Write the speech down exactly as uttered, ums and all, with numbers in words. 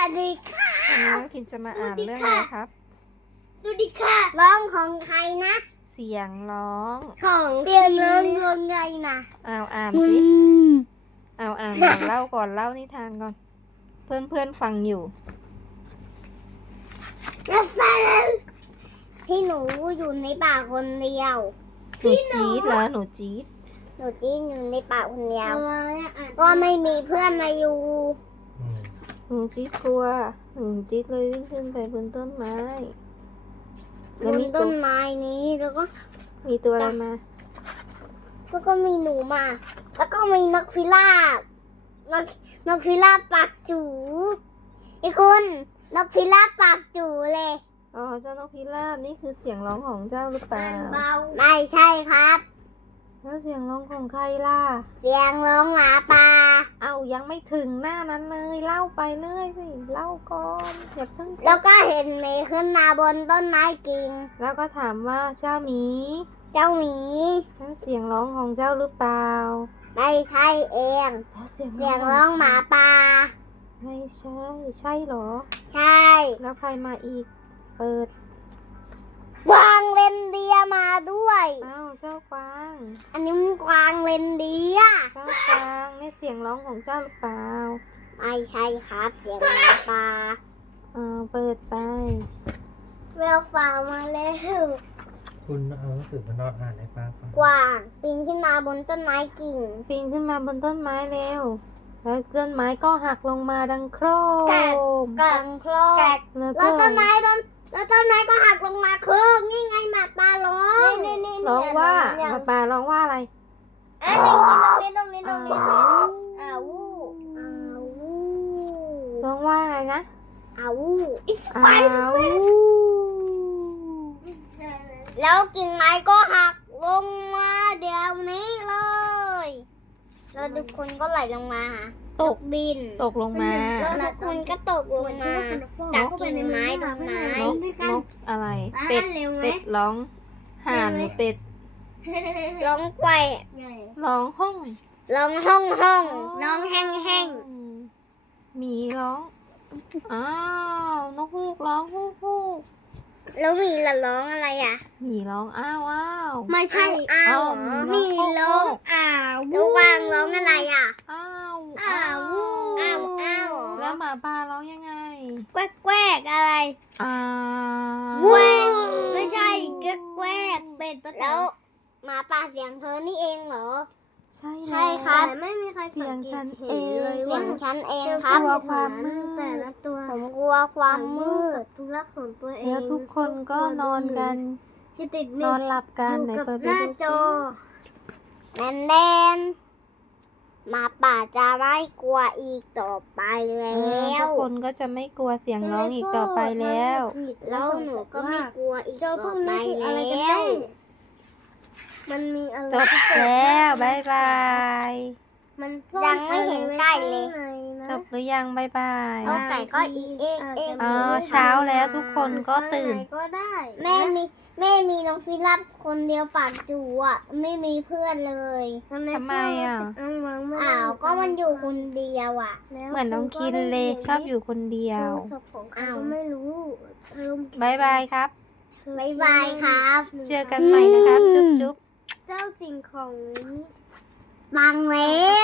อันนี้ค่ะวันนี้น้องคินจะมาอ่านเรื่องอะไรครับดูดิค่ะร้องของใครนะเสียงร้องของเรียนร้องยังไงนะเอาอ่านสิเอาอ่านก่อนเล่าก่อนเล่านิทานก่อน เพื่อนเพื่อนฟังอยู่แล้วฟังพี่หนูอยู่ในป่าคนเดียวหนูจี๊ดเหรอหนูจี๊ดหนูจีนอยู่ในป่าคนเดียว ก็ไม่มีเพื่อนมาอยู่หนูจี๊ดกลัวหนูจี๊ดเลยวิ่งขึ้นไปบนต้นไม้บแล้วนมีตัต้วนไม้นี้แล้วก็มีตัวอะไรมาแล้วก็มีหนูมา แล้วก็มีนกพิราบนกนกพิราบปากจูไอ้คุณนกพิราบปากจูเลยอ๋อเจ้านกพิราบนี่คือเสียงร้องของเจ้าหรือเปล่าไม่ใช่ครับแล้วเสียงร้องของใครล่ะเสียงร้องหมาป่าเอายังไม่ถึงหน้านั้นเลยเล่าไปเรื่อยสิเล่าก่อนอย่าเพิ่งจบแล้วก็เห็นหมีขึ้นมาบนต้นไม้กิ่งแล้วก็ถามว่าเจ้าหมีเจ้าหมีนั่นเสียงร้องของเจ้าหรือเปล่าไม่ใช่เองแล้วเสียงเสียงร้องหมาป่าไม่ใช่ ใช่เหรอใช่แล้วใครมาอีก เปิดกวางเรนเดียร์มาด้วยอ้าวเจ้ากวางอันนี้มันกวางเรนเดียร์เจ้ากวางนี่เสียงร้องของเจ้าหรือเปล่าไม่ใช่ครับเสียงหมาป่าอ่าเปิดไปแววฟ้ามาแล้วคุณเอาหนังสือมานอนอ่านให้ป้าฟังกวางปีนขึ้นมาบนต้นไม้กิ่งปีนขึ้นมาบนต้นไม้เร็ว แล้วต้นไม้ก็หักลงมาดังโครมกังโครกแล้วแล้วก็ต้นไม้ต้นแล้วต้นไม้ก็หักลงมาโครกนี่ไงหมาป่าร้องนี่นี่ร้องว่าหมาป่าร้องว่าอะไรอันนี้ตรงนี้ตรงนี้ตรงนี้ตรงนี้อ้าวอ้าวร้องว่าอะไรนะอ้าวอีกอ้าไปวแล้วกิ่งไม้ก็หักลงมาเดี๋ยวนี้เลย แล้วทุกคนก็ไหลลงมาตกบินตกลงมาแล้วทุกคนก็ตกลงมาจากกิ่งไม้ตรงไม้นกนกอะไร เป็ด เป็ดร้อง ห่านหรือเป็ดร้องไกวร้องห้องร้องห้องห้องร้องแห้งแห้งหมีร้อง อ้าว นกฮูกร้องฮูกฮูกแล้วมีละร้องอะไรอ่ะหมีร้องอ้าวอ้าวไม่ใช่อ้าวมีมีร้ร้ออง งอ้าวแล้ววางร้องอะไรอ่ะอ้าวอ้าวอ้าวอ้าวแล้วหมาป่าร้องยังไงแกวกแกวกอะไรอ้าวเว้ยไม่ใช่แกวกแกวกเป็ดแล้วหมาป่าเสียงเธอนี่เองเหรอใช่ใช่แล้วครับไม่มีใครเสียงฉันเองเสียงฉันเองคกรับลัวความมืดแต่ละตัวผมกลัวความมืดธุระของตัวเองแล้วทุกคนก็นอนกันจะติดนอนหลับกันอไหนยู่กับเปิดไปหน้าดูจสิอแดนแดนหมาป่าจะไม่กลัวอีกต่อไปแล้อ่าทุวกคนก็จะไม่กลัวเสียงร้องอีกต่อไปแล้วแล้วหนูก็ไม่กลัวอีกจอต่พอวกไปนี้คืออะไรกันแล้แน่วมันมีอะไรจบแล้วบายบายมันซ่อนยังไม่เห็นไก่เลยอะไรไว้ข้างในนะจบหรือยังบายบายเอาไก่ก็อีเอกเอกอ๋อเช้าแล้วทุกคนก็ตื่นข้างใก็ได้แม่มีแม่มีน้องฟิลับคนเดียวปากจูอ่ะ ไม่มีเพื่อนเลยข้างในทำไมอ่ะซ่นวางไม่ได้อ้าวก็มันอยู่คนเดียวอ่ะแล้วเหมือนน้องคินเลยชอบอยู่คนเดียวโทรศัพท์ของใครอ้าวก็ไม่รู้เธอบายบายครับบ๊ายบายครับเจอกันใหม่นะครับ จุ๊บจุ๊บเจ้าสิ่งของบังแล้ว